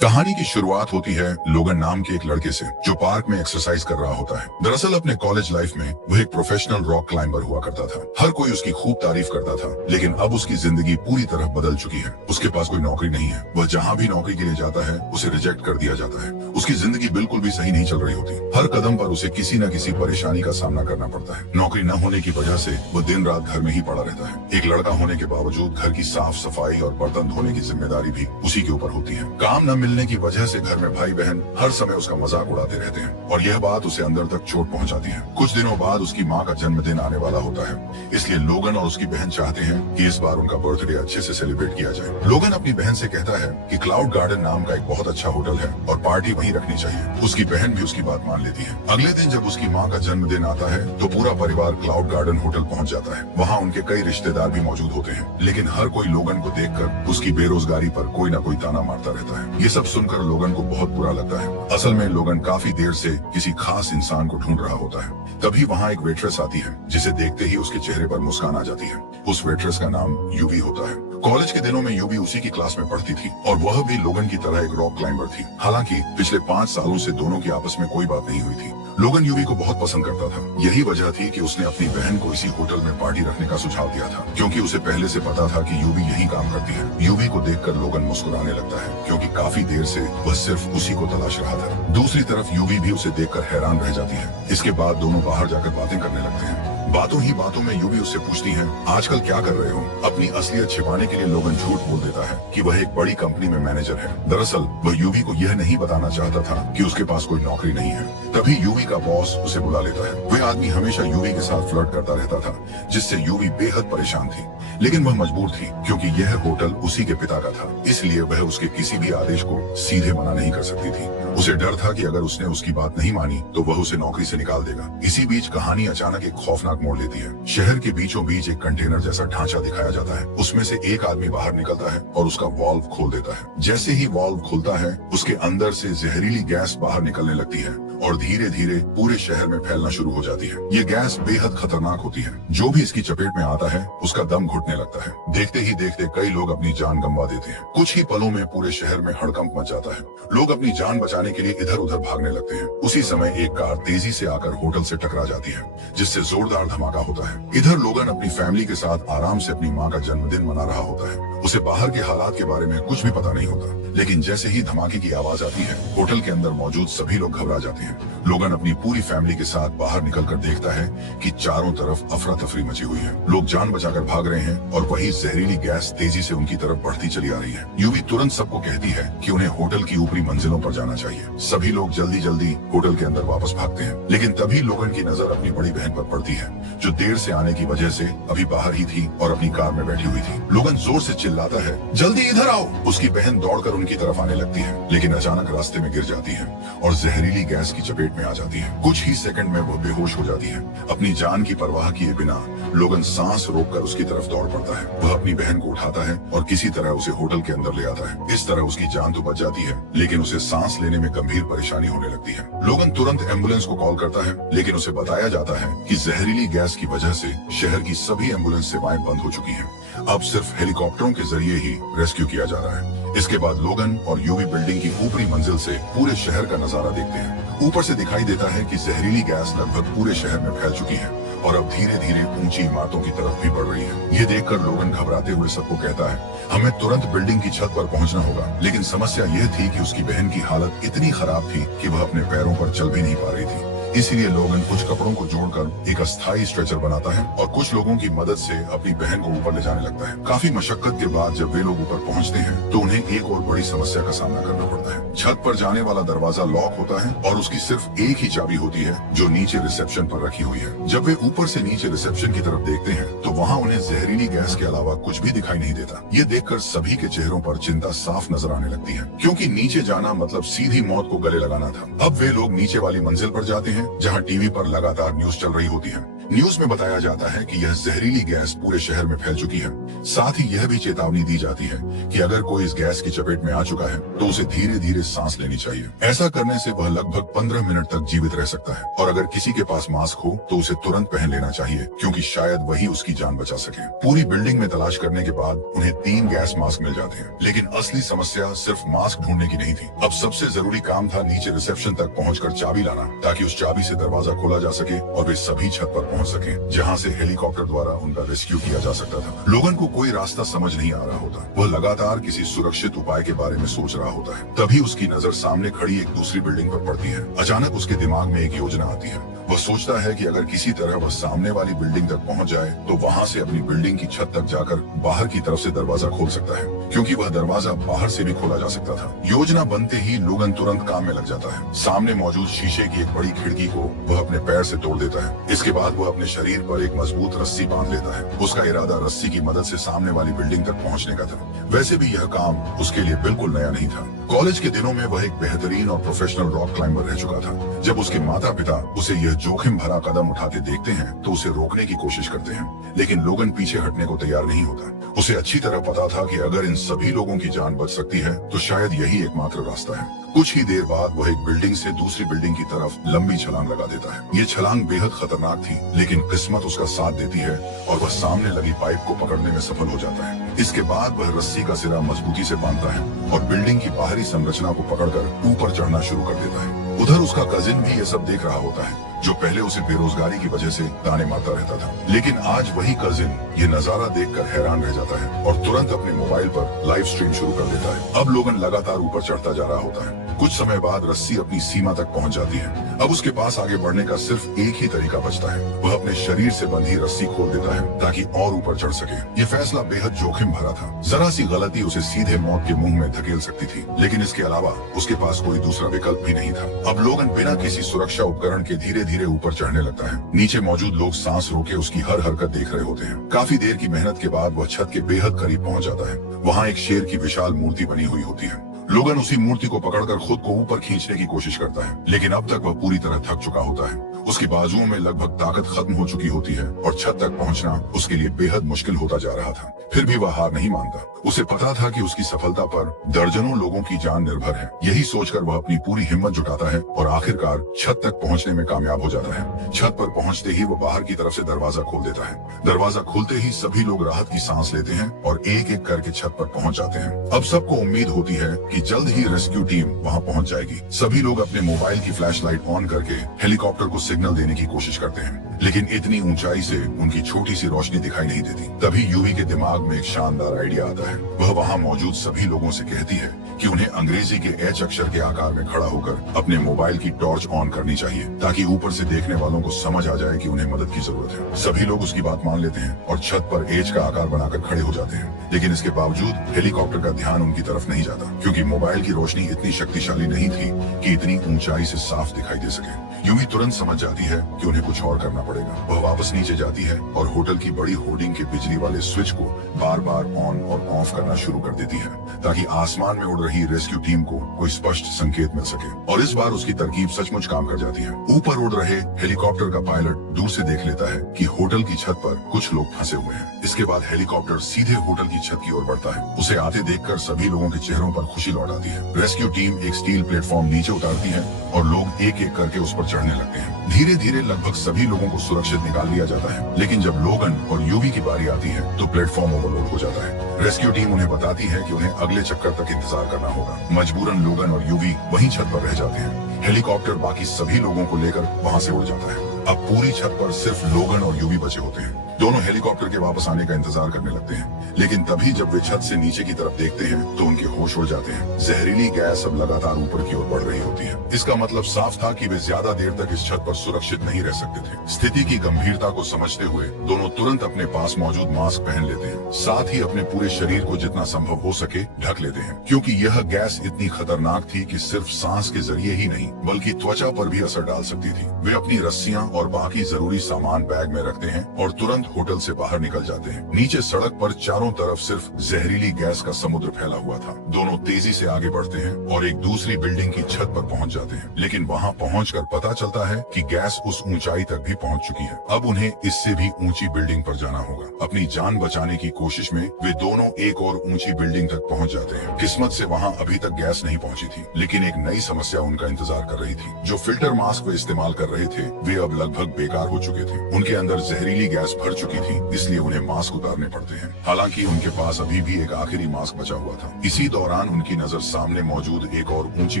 कहानी की शुरुआत होती है लोगन नाम के एक लड़के से जो पार्क में एक्सरसाइज कर रहा होता है। दरअसल अपने कॉलेज लाइफ में वह एक प्रोफेशनल रॉक क्लाइंबर हुआ करता था। हर कोई उसकी खूब तारीफ करता था, लेकिन अब उसकी जिंदगी पूरी तरह बदल चुकी है। उसके पास कोई नौकरी नहीं है। वह जहाँ भी नौकरी के लिए जाता है उसे रिजेक्ट कर दिया जाता है। उसकी जिंदगी बिल्कुल भी सही नहीं चल रही होती। हर कदम पर उसे किसी न किसी परेशानी का सामना करना पड़ता है। नौकरी न होने की वजह से वह दिन रात घर में ही पड़ा रहता है। एक लड़का होने के बावजूद घर की साफ सफाई और बर्तन धोने की जिम्मेदारी भी उसी के ऊपर होती है। काम न मिलने की वजह से घर में भाई बहन हर समय उसका मजाक उड़ाते रहते हैं और यह बात उसे अंदर तक चोट पहुंचाती है। कुछ दिनों बाद उसकी माँ का जन्मदिन आने वाला होता है, इसलिए लोगन और उसकी बहन चाहते हैं कि इस बार उनका बर्थडे अच्छे से सेलिब्रेट किया जाए। लोगन अपनी बहन से कहता है कि क्लाउड गार्डन नाम का एक बहुत अच्छा होटल है और पार्टी वहीं रखनी चाहिए। उसकी बहन भी उसकी बात मान लेती है। अगले दिन जब उसकी माँ का जन्मदिन आता है तो पूरा परिवार क्लाउड गार्डन होटल पहुँच जाता है। वहाँ उनके कई रिश्तेदार भी मौजूद होते हैं, लेकिन हर कोई लोगन को देखकर उसकी बेरोजगारी पर कोई न कोई ताना मारता रहता है। ये सब सुनकर लोगन को बहुत बुरा लगता है। असल में लोगन काफी देर से किसी खास इंसान को ढूंढ रहा होता है। तभी वहाँ एक वेट्रेस आती है, जिसे देखते ही उसके चेहरे पर मुस्कान आ जाती है। उस वेट्रेस का नाम यूवी होता है। कॉलेज के दिनों में यूवी उसी की क्लास में पढ़ती थी और वह भी लोगन की तरह एक रॉक क्लाइंबर थी। हालांकि पिछले 5 सालों से दोनों की आपस में कोई बात नहीं हुई थी। लोगन यूवी को बहुत पसंद करता था। यही वजह थी कि उसने अपनी बहन को इसी होटल में पार्टी रखने का सुझाव दिया था, क्योंकि उसे पहले से पता था कि यूवी यही काम करती है। यूवी को देखकर लोगन मुस्कुराने लगता है, क्योंकि काफी देर से वह सिर्फ उसी को तलाश रहा था। दूसरी तरफ यूवी भी उसे देखकर हैरान रह जाती है। इसके बाद दोनों बाहर जाकर बातें करने लगते हैं। बातों ही बातों में यूवी उससे पूछती है, आजकल क्या कर रहे हो? अपनी असलियत छिपाने के लिए लोगन झूठ बोल देता है कि वह एक बड़ी कंपनी में मैनेजर है। दरअसल वह यूवी को यह नहीं बताना चाहता था कि उसके पास कोई नौकरी नहीं है। तभी यूवी का बॉस उसे बुला लेता है। वह आदमी हमेशा यूवी के साथ फ्लर्ट करता रहता था, जिससे यूवी बेहद परेशान थी, लेकिन वह मजबूर थी क्योंकि यह होटल उसी के पिता का था। इसलिए वह उसके किसी भी आदेश को सीधे मना नहीं कर सकती थी। उसे डर था कि अगर उसने उसकी बात नहीं मानी तो वह उसे नौकरी से निकाल देगा। इसी बीच कहानी अचानक एक खौफनाक मोड़ लेती है। शहर के बीचों बीच एक कंटेनर जैसा ढांचा दिखाया जाता है। उसमें से एक आदमी बाहर निकलता है और उसका वाल्व खोल देता है। जैसे ही वाल्व खुलता है, उसके अंदर से जहरीली गैस बाहर निकलने लगती है और धीरे धीरे पूरे शहर में फैलना शुरू हो जाती है। ये गैस बेहद खतरनाक होती है। जो भी इसकी चपेट में आता है उसका दम घुटने लगता है। देखते ही देखते कई लोग अपनी जान गंवा देते हैं। कुछ ही पलों में पूरे शहर में हड़कंप मच जाता है। लोग अपनी जान बचाने के लिए इधर उधर भागने लगते हैं। उसी समय एक कार तेजी से आकर होटल से टकरा जाती है, जिससे जोरदार धमाका होता है। इधर लोगन अपनी फैमिली के साथ आराम से अपनी माँ का जन्मदिन मना रहा होता है। उसे बाहर के हालात के बारे में कुछ भी पता नहीं होता, लेकिन जैसे ही धमाके की आवाज आती है, होटल के अंदर मौजूद सभी लोग घबरा जाते हैं। लोगन अपनी पूरी फैमिली के साथ बाहर निकलकर देखता है कि चारों तरफ अफरा तफरी मची हुई है। लोग जान बचाकर भाग रहे हैं और वही जहरीली गैस तेजी से उनकी तरफ बढ़ती चली आ रही है। यूवी तुरंत सबको कहती है कि उन्हें होटल की ऊपरी मंजिलों पर जाना चाहिए। सभी लोग जल्दी जल्दी होटल के अंदर वापस भागते हैं, लेकिन तभी लोगन की नजर अपनी बड़ी बहन पर पड़ती है, जो देर से आने की वजह से अभी बाहर ही थी और अपनी कार में बैठी हुई थी। लोगन जोर से चिल्लाता है, जल्दी इधर आओ। उसकी बहन दौड़कर उनकी तरफ आने लगती है, लेकिन अचानक रास्ते में गिर जाती है और जहरीली गैस की चपेट में आ जाती है। कुछ ही सेकंड में वो बेहोश हो जाती है। अपनी जान की परवाह किए बिना लोगन सांस रोककर उसकी तरफ दौड़ पड़ता है। वह अपनी बहन को उठाता है और किसी तरह उसे होटल के अंदर ले आता है। इस तरह उसकी जान तो बच जाती है, लेकिन उसे सांस लेने में गंभीर परेशानी होने लगती है। लोगन तुरंत एम्बुलेंस को कॉल करता है, लेकिन उसे बताया जाता है कि जहरीली गैस की वजह से शहर की सभी एम्बुलेंस सेवाएं बंद हो चुकी हैं। अब सिर्फ हेलीकॉप्टरों के जरिए ही रेस्क्यू किया जा रहा है। इसके बाद लोगन और यूवी बिल्डिंग की ऊपरी मंजिल से पूरे शहर का नजारा देखते हैं। ऊपर से दिखाई देता है कि जहरीली गैस लगभग पूरे शहर में फैल चुकी है और अब धीरे धीरे ऊंची इमारतों की तरफ भी बढ़ रही है। ये देखकर लोगन घबराते हुए सबको कहता है, हमें तुरंत बिल्डिंग की छत पर पहुंचना होगा। लेकिन समस्या यह थी कि उसकी बहन की हालत इतनी खराब थी कि वह अपने पैरों पर चल भी नहीं पा रही थी। इसीलिए लोगन कुछ कपड़ों को जोड़कर एक अस्थायी स्ट्रेचर बनाता है और कुछ लोगों की मदद से अपनी बहन को ऊपर ले जाने लगता है। काफी मशक्कत के बाद जब वे लोग ऊपर पहुंचते हैं तो उन्हें एक और बड़ी समस्या का सामना करना पड़ता है। छत पर जाने वाला दरवाजा लॉक होता है और उसकी सिर्फ एक ही चाबी होती है, जो नीचे रिसेप्शन पर रखी हुई है। जब वे ऊपर से नीचे रिसेप्शन की तरफ देखते हैं तो वहाँ उन्हें जहरीली गैस के अलावा कुछ भी दिखाई नहीं देता। ये देखकर सभी के चेहरों पर चिंता साफ नजर आने लगती है, क्योंकि नीचे जाना मतलब सीधी मौत को गले लगाना था। अब वे लोग नीचे वाली मंजिल पर जाते हैं, जहाँ टीवी पर लगातार न्यूज चल रही होती है। न्यूज में बताया जाता है कि यह जहरीली गैस पूरे शहर में फैल चुकी है। साथ ही यह भी चेतावनी दी जाती है कि अगर कोई इस गैस की चपेट में आ चुका है तो उसे धीरे धीरे सांस लेनी चाहिए। ऐसा करने से वह लगभग 15 मिनट तक जीवित रह सकता है और अगर किसी के पास मास्क हो तो उसे तुरंत पहन लेना चाहिए, क्योंकि शायद वही उसकी जान बचा सके। पूरी बिल्डिंग में तलाश करने के बाद उन्हें 3 गैस मास्क मिल जाते हैं, लेकिन असली समस्या सिर्फ मास्क ढूंढने की नहीं थी। अब सबसे जरूरी काम था नीचे रिसेप्शन तक पहुंचकर चाबी लाना, ताकि उस चाबी से दरवाजा खोला जा सके और वे सभी छत पर पहुंच सके, जहां से हेलीकॉप्टर द्वारा उनका रेस्क्यू किया जा सकता था। लोगन को कोई रास्ता समझ नहीं आ रहा होता। वह लगातार किसी सुरक्षित उपाय के बारे में सोच रहा होता है। तभी उसकी नजर सामने खड़ी एक दूसरी बिल्डिंग पर पड़ती है। अचानक उसके दिमाग में एक योजना आती है। वह सोचता है कि अगर किसी तरह वह सामने वाली बिल्डिंग तक पहुंच जाए तो वहां से अपनी बिल्डिंग की छत तक जाकर बाहर की तरफ से दरवाजा खोल सकता है, क्योंकि वह दरवाजा बाहर से भी खोला जा सकता था। योजना बनते ही लोगन तुरंत काम में लग जाता है। सामने मौजूद शीशे की एक बड़ी खिड़की को वह अपने पैर से तोड़ देता है। इसके बाद वह अपने शरीर पर एक मजबूत रस्सी बांध लेता है। उसका इरादा रस्सी की मदद से सामने वाली बिल्डिंग तक पहुंचने का था। वैसे भी यह काम उसके लिए बिल्कुल नया नहीं था। कॉलेज के दिनों में वह एक बेहतरीन और प्रोफेशनल रॉक क्लाइंबर रह चुका था। जब उसके माता पिता उसे यह जोखिम भरा कदम उठाते देखते हैं तो उसे रोकने की कोशिश करते हैं, लेकिन लोगन पीछे हटने को तैयार नहीं होता। उसे अच्छी तरह पता था कि अगर इन सभी लोगों की जान बच सकती है तो शायद यही एकमात्र रास्ता है। कुछ ही देर बाद वह एक बिल्डिंग से दूसरी बिल्डिंग की तरफ लंबी छलांग लगा देता है। ये छलांग बेहद खतरनाक थी, लेकिन किस्मत उसका साथ देती है और वह सामने लगी पाइप को पकड़ने में सफल हो जाता है। इसके बाद वह रस्सी का सिरा मजबूती से बांधता है और बिल्डिंग की बाहरी संरचना को पकड़कर ऊपर चढ़ना शुरू कर देता है। उधर उसका कजिन भी ये सब देख रहा होता है, जो पहले उसे बेरोजगारी की वजह से ताने मारता रहता था। लेकिन आज वही कजिन ये नजारा देखकर हैरान रह जाता है और तुरंत अपने मोबाइल पर लाइव स्ट्रीम शुरू कर देता है। अब लोगन लगातार ऊपर चढ़ता जा रहा होता है। कुछ समय बाद रस्सी अपनी सीमा तक पहुंच जाती है। अब उसके पास आगे बढ़ने का सिर्फ एक ही तरीका बचता है। वह अपने शरीर से बंधी रस्सी खोल देता है ताकि और ऊपर चढ़ सके। ये फैसला बेहद जोखिम भरा था। जरा सी गलती उसे सीधे मौत के मुंह में धकेल सकती थी, लेकिन इसके अलावा उसके पास कोई दूसरा विकल्प भी नहीं था। अब लोगन बिना किसी सुरक्षा उपकरण के धीरे धीरे ऊपर चढ़ने लगता है। नीचे मौजूद लोग सांस रोके उसकी हर हरकत देख रहे होते हैं। काफी देर की मेहनत के बाद वह छत के बेहद करीब पहुंच जाता है। वहाँ एक शेर की विशाल मूर्ति बनी हुई होती है। लोगन उसी मूर्ति को पकड़कर खुद को ऊपर खींचने की कोशिश करता है, लेकिन अब तक वह पूरी तरह थक चुका होता है। उसकी बाजुओं में लगभग ताकत खत्म हो चुकी होती है और छत तक पहुंचना उसके लिए बेहद मुश्किल होता जा रहा था। फिर भी वह हार नहीं मानता। उसे पता था कि उसकी सफलता पर दर्जनों लोगों की जान निर्भर है। यही सोचकर वह अपनी पूरी हिम्मत जुटाता है और आखिरकार छत तक पहुंचने में कामयाब हो जाता है। छत पर पहुंचते ही वो बाहर की तरफ से दरवाजा खोल देता है। दरवाजा खुलते ही सभी लोग राहत की सांस लेते हैं और एक एक करके छत पर पहुंच जाते हैं। अब सबको उम्मीद होती है कि जल्द ही रेस्क्यू टीम वहां पहुंच जाएगी। सभी लोग अपने मोबाइल की फ्लैशलाइट ऑन करके हेलीकॉप्टर को सिग्नल देने की कोशिश करते हैं, लेकिन इतनी ऊंचाई से उनकी छोटी सी रोशनी दिखाई नहीं देती। तभी यूवी के दिमाग में एक शानदार आइडिया आता है। वह वहां मौजूद सभी लोगों से कहती है कि उन्हें अंग्रेजी के एच अक्षर के आकार में खड़ा होकर अपने मोबाइल की टॉर्च ऑन करनी चाहिए, ताकि ऊपर से देखने वालों को समझ आ जाए कि उन्हें मदद की जरूरत है। सभी लोग उसकी बात मान लेते हैं और छत पर एच का आकार बनाकर खड़े हो जाते हैं, लेकिन इसके बावजूद हेलीकॉप्टर का ध्यान उनकी तरफ नहीं जाता, क्योंकि मोबाइल की रोशनी इतनी शक्तिशाली नहीं थी कि इतनी ऊंचाई से साफ दिखाई दे सके। यूवी तुरंत समझ जाती है कि उन्हें कुछ और करना पड़ेगा। वह वापस नीचे जाती है और होटल की बड़ी होर्डिंग के बिजली वाले स्विच को बार बार ऑन और ऑफ करना शुरू कर देती है, ताकि आसमान में उड़ रही रेस्क्यू टीम को कोई स्पष्ट संकेत मिल सके। और इस बार उसकी तरकीब सचमुच काम कर जाती है। ऊपर उड़ रहे हेलीकॉप्टर का पायलट दूर से देख लेता है कि होटल की छत पर कुछ लोग फंसे हुए हैं। इसके बाद हेलीकॉप्टर सीधे होटल की छत की ओर बढ़ता है। उसे आते देखकर सभी लोगों के चेहरों पर खुशी लौट आती है। रेस्क्यू टीम एक स्टील प्लेटफॉर्म नीचे उतारती है और लोग एक एक करके उस पर चढ़ने लगते हैं। धीरे धीरे लगभग सभी लोगों को सुरक्षित निकाल लिया जाता है, लेकिन जब लोगन और यूवी की बारी आती है तो प्लेटफॉर्म ओवरलोड हो जाता है। रेस्क्यू टीम उन्हें बताती है कि उन्हें अगले चक्कर तक इंतजार करना होगा। मजबूरन लोगन और यूवी वहीं छत पर रह जाते हैं। हेलीकॉप्टर बाकी सभी लोगों को लेकर वहां से उड़ जाता है। अब पूरी छत पर सिर्फ लोगन और यूवी बचे होते हैं। दोनों हेलीकॉप्टर के वापस आने का इंतजार करने लगते हैं, लेकिन तभी जब वे छत से नीचे की तरफ देखते हैं तो उनके होश उड़ जाते हैं। जहरीली गैस अब लगातार ऊपर की ओर बढ़ रही होती है। इसका मतलब साफ था कि वे ज्यादा देर तक इस छत पर सुरक्षित नहीं रह सकते थे। स्थिति की गंभीरता को समझते हुए दोनों तुरंत अपने पास मौजूद मास्क पहन लेते हैं। साथ ही अपने पूरे शरीर को जितना संभव हो सके ढक लेते हैं, क्योंकि यह गैस इतनी खतरनाक थी कि सिर्फ सांस के जरिए ही नहीं बल्कि त्वचा पर भी असर डाल सकती थी। वे अपनी रस्सियां और बाकी जरूरी सामान बैग में रखते हैं और तुरंत तुरंत होटल से बाहर निकल जाते हैं। नीचे सड़क पर चारों तरफ सिर्फ जहरीली गैस का समुद्र फैला हुआ था। दोनों तेजी से आगे बढ़ते हैं और एक दूसरी बिल्डिंग की छत पर पहुंच जाते हैं, लेकिन वहां पहुंचकर पता चलता है कि गैस उस ऊंचाई तक भी पहुंच चुकी है। अब उन्हें इससे भी ऊंची बिल्डिंग पर जाना होगा। अपनी जान बचाने की कोशिश में वे दोनों एक और ऊंची बिल्डिंग तक पहुंच जाते हैं। किस्मत से वहां अभी तक गैस नहीं पहुंची थी, लेकिन एक नई समस्या उनका इंतजार कर रही थी। जो फिल्टर मास्क वे इस्तेमाल कर रहे थे वे अब लगभग बेकार हो चुके थे। उनके अंदर जहरीली गैस भर चुकी थी, इसलिए उन्हें मास्क उतारने पड़ते हैं। हालांकि उनके पास अभी भी एक आखिरी मास्क बचा हुआ था। इसी दौरान उनकी नजर सामने मौजूद एक और ऊंची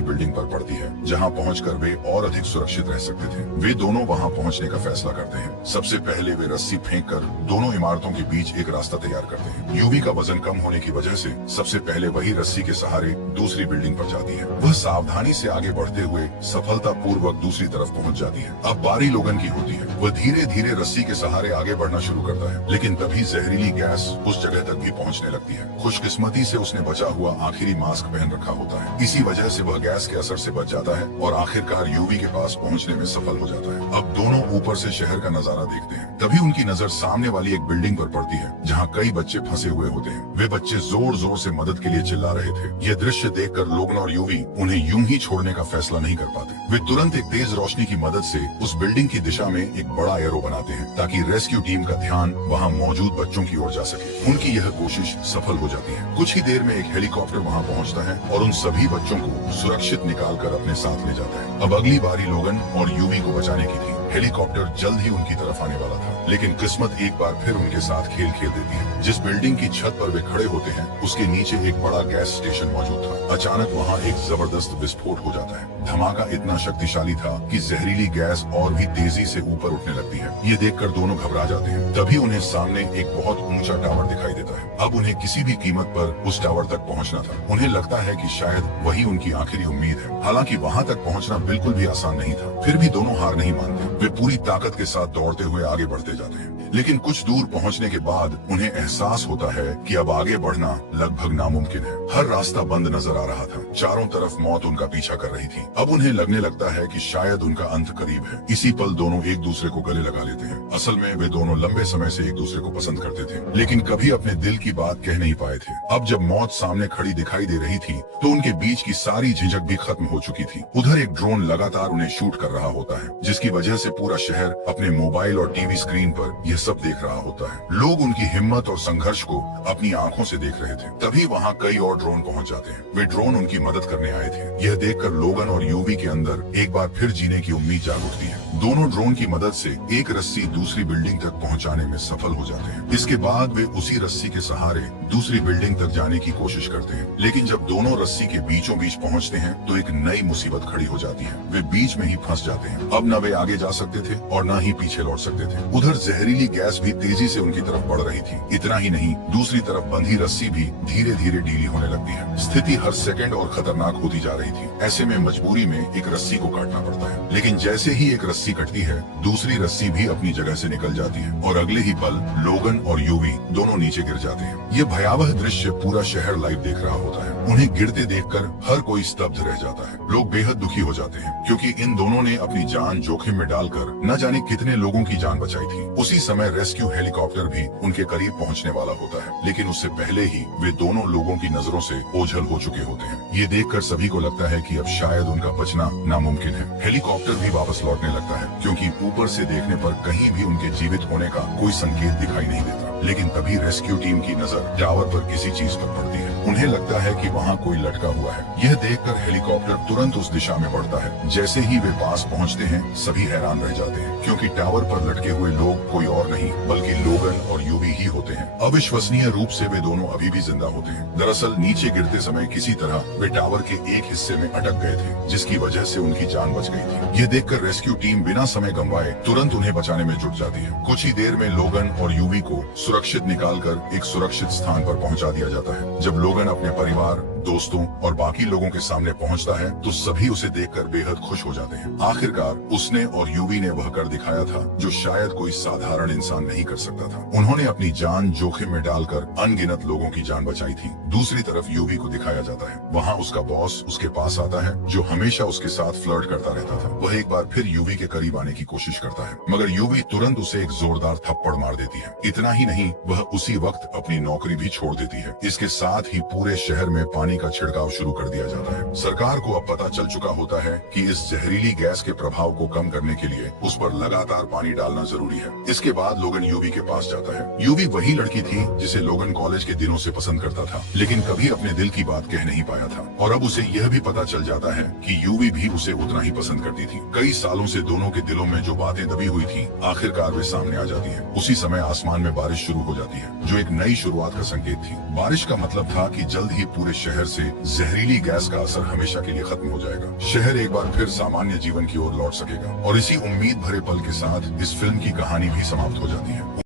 बिल्डिंग पर पड़ती है, जहां पहुंचकर वे और अधिक सुरक्षित रह सकते थे। वे दोनों वहां पहुंचने का फैसला करते हैं। सबसे पहले वे रस्सी फेंककर दोनों इमारतों के बीच एक रास्ता तैयार करते हैं। यूवी का वजन कम होने की वजह से सबसे पहले वही रस्सी के सहारे दूसरी बिल्डिंग पर जाती है। वह सावधानी से आगे बढ़ते हुए सफलतापूर्वक दूसरी तरफ पहुंच जाती है। अब बारी लोगन की होती है। वह धीरे धीरे रस्सी के सहारे आगे बढ़ना शुरू करता है, लेकिन तभी जहरीली गैस उस जगह तक भी पहुंचने लगती है। खुशकिस्मती से उसने बचा हुआ आखिरी मास्क पहन रखा होता है। इसी वजह से वह गैस के असर से बच जाता है और आखिरकार यूवी के पास पहुंचने में सफल हो जाता है। अब दोनों ऊपर से शहर का नजारा देखते हैं। तभी उनकी नजर सामने वाली एक बिल्डिंग पर पड़ती है, जहां कई बच्चे फंसे हुए होते हैं। वे बच्चे जोर जोर से मदद के लिए चिल्ला रहे थे। यह दृश्य देखकर लोगन और यूवी उन्हें यूं ही छोड़ने का फैसला नहीं कर पाते। वे तुरंत एक तेज रोशनी की मदद से उस बिल्डिंग की दिशा में एक बड़ा एरो बनाते हैं, ताकि रेस्क्यू टीम का ध्यान वहां मौजूद बच्चों की ओर जा सके। उनकी यह कोशिश सफल हो जाती है। कुछ ही देर में एक हेलीकॉप्टर वहां पहुंचता है और उन सभी बच्चों को सुरक्षित निकालकर अपने साथ ले जाता है। अब अगली बारी लोगन और यूवी को बचाने की थी। हेलीकॉप्टर जल्द ही उनकी तरफ आने वाला था, लेकिन किस्मत एक बार फिर उनके साथ खेल खेल देती है। जिस बिल्डिंग की छत पर वे खड़े होते हैं, उसके नीचे एक बड़ा गैस स्टेशन मौजूद था। अचानक वहां एक जबरदस्त विस्फोट हो जाता है। धमाका इतना शक्तिशाली था कि जहरीली गैस और भी तेजी से ऊपर उठने लगती है। ये देखकर दोनों घबरा जाते हैं। तभी उन्हें सामने एक बहुत ऊंचा टावर दिखाई देता है। अब उन्हें किसी भी कीमत पर उस टावर तक पहुंचना था। उन्हें लगता है कि शायद वही उनकी आखिरी उम्मीद है। हालांकि वहां तक पहुंचना बिल्कुल भी आसान नहीं था। फिर भी दोनों हार नहीं मानते। वे पूरी ताकत के साथ दौड़ते हुए आगे बढ़ते जाते हैं, लेकिन कुछ दूर पहुंचने के बाद उन्हें एहसास होता है कि अब आगे बढ़ना लगभग नामुमकिन है। हर रास्ता बंद नजर आ रहा था। चारों तरफ मौत उनका पीछा कर रही थी। अब उन्हें लगने लगता है कि शायद उनका अंत करीब है। इसी पल दोनों एक दूसरे को गले लगा लेते हैं। असल में वे दोनों लंबे समय से एक दूसरे को पसंद करते थे, लेकिन कभी अपने दिल की बात कह नहीं पाए थे। अब जब मौत सामने खड़ी दिखाई दे रही थी, तो उनके बीच की सारी झिझक भी खत्म हो चुकी थी। उधर एक ड्रोन लगातार उन्हें शूट कर रहा होता है, जिसकी वजह से पूरा शहर अपने मोबाइल और टीवी स्क्रीन पर यह सब देख रहा होता है। लोग उनकी हिम्मत और संघर्ष को अपनी आंखों से देख रहे थे। तभी वहां कई और ड्रोन पहुंच जाते हैं। वे ड्रोन उनकी मदद करने आए थे। यह देखकर लोगन और यूवी के अंदर एक बार फिर जीने की उम्मीद जाग उठती है। दोनों ड्रोन की मदद से एक रस्सी दूसरी बिल्डिंग तक पहुंचाने में सफल हो जाते हैं। इसके बाद वे उसी रस्सी के सहारे दूसरी बिल्डिंग तक जाने की कोशिश करते हैं, लेकिन जब दोनों रस्सी के बीचों बीच पहुंचते हैं तो एक नई मुसीबत खड़ी हो जाती है। वे बीच में ही फंस जाते हैं। अब न वे आगे जा सकते थे और न ही पीछे लौट सकते थे। उधर जहरीली गैस भी तेजी से उनकी तरफ बढ़ रही थी। इतना ही नहीं, दूसरी तरफ बंधी रस्सी भी धीरे धीरे ढीली होने लगती है। स्थिति हर सेकंड और खतरनाक होती जा रही थी। ऐसे में मजबूरी में एक रस्सी को काटना पड़ता है, लेकिन जैसे ही एक रस्सी कटती है, दूसरी रस्सी भी अपनी जगह से निकल जाती है और अगले ही पल लोगन और यूवी दोनों नीचे गिर जाते हैं। ये भयावह दृश्य पूरा शहर लाइव देख रहा होता है। उन्हें गिरते देखकर हर कोई स्तब्ध रह जाता है। लोग बेहद दुखी हो जाते हैं, क्योंकि इन दोनों ने अपनी जान जोखिम में डालकर न जाने कितने लोगों की जान बचाई थी। उसी समय रेस्क्यू हेलीकॉप्टर भी उनके करीब पहुंचने वाला होता है, लेकिन उससे पहले ही वे दोनों लोगों की नजरों से ओझल हो चुके होते हैं। ये देखकर सभी को लगता है कि अब शायद उनका बचना नामुमकिन है। हेलीकॉप्टर भी वापस लौटने लगता है, क्योंकि ऊपर से देखने पर कहीं भी उनके जीवित होने का कोई संकेत दिखाई नहीं देता। लेकिन तभी रेस्क्यू टीम की नजर टावर पर किसी चीज पर पड़ती है। उन्हें लगता है कि वहाँ कोई लटका हुआ है। यह देखकर हेलीकॉप्टर तुरंत उस दिशा में बढ़ता है। जैसे ही वे पास पहुँचते हैं, सभी हैरान रह जाते हैं, क्योंकि टावर पर लटके हुए लोग कोई और नहीं बल्कि लोगन और यूवी ही होते हैं। अविश्वसनीय रूप से वे दोनों अभी भी जिंदा होते हैं। दरअसल नीचे गिरते समय किसी तरह वे टावर के एक हिस्से में अटक गए थे, जिसकी वजह से उनकी जान बच गई थी। यह देखकर रेस्क्यू टीम बिना समय गंवाए तुरंत उन्हें बचाने में जुट जाती है। कुछ ही देर में लोगन और यूवी को सुरक्षित निकालकर एक सुरक्षित स्थान पर पहुंचा दिया जाता है। जब लोगन अपने परिवार, दोस्तों और बाकी लोगों के सामने पहुंचता है तो सभी उसे देखकर बेहद खुश हो जाते हैं। आखिरकार उसने और यूवी ने वह कर दिखाया था जो शायद कोई साधारण इंसान नहीं कर सकता था। उन्होंने अपनी जान जोखिम में डालकर अनगिनत लोगों की जान बचाई थी। दूसरी तरफ यूवी को दिखाया जाता है, वहाँ उसका बॉस उसके पास आता है जो हमेशा उसके साथ फ्लर्ट करता रहता था। वह एक बार फिर यूवी के करीब आने की कोशिश करता है, मगर यूवी तुरंत उसे एक जोरदार थप्पड़ मार देती है। इतना ही नहीं, वह उसी वक्त अपनी नौकरी भी छोड़ देती है। इसके साथ ही पूरे शहर में पानी का छिड़काव शुरू कर दिया जाता है। सरकार को अब पता चल चुका होता है कि इस जहरीली गैस के प्रभाव को कम करने के लिए उस पर लगातार पानी डालना जरूरी है। इसके बाद लोगन यूवी के पास जाता है। यूवी वही लड़की थी जिसे लोगन कॉलेज के दिनों से पसंद करता था, लेकिन कभी अपने दिल की बात कह नहीं पाया था। और अब उसे यह भी पता चल जाता है कि यूवी भी उसे उतना ही पसंद करती थी। कई सालों से दोनों के दिलों में जो बातें दबी हुई थी, आखिरकार वे सामने आ जाती है। उसी समय आसमान में बारिश शुरू हो जाती है, जो एक नई शुरुआत का संकेत थी। बारिश का मतलब था कि जल्द ही पूरे शहर से जहरीली गैस का असर हमेशा के लिए खत्म हो जाएगा। शहर एक बार फिर सामान्य जीवन की ओर लौट सकेगा। और इसी उम्मीद भरे पल के साथ इस फिल्म की कहानी भी समाप्त हो जाती है।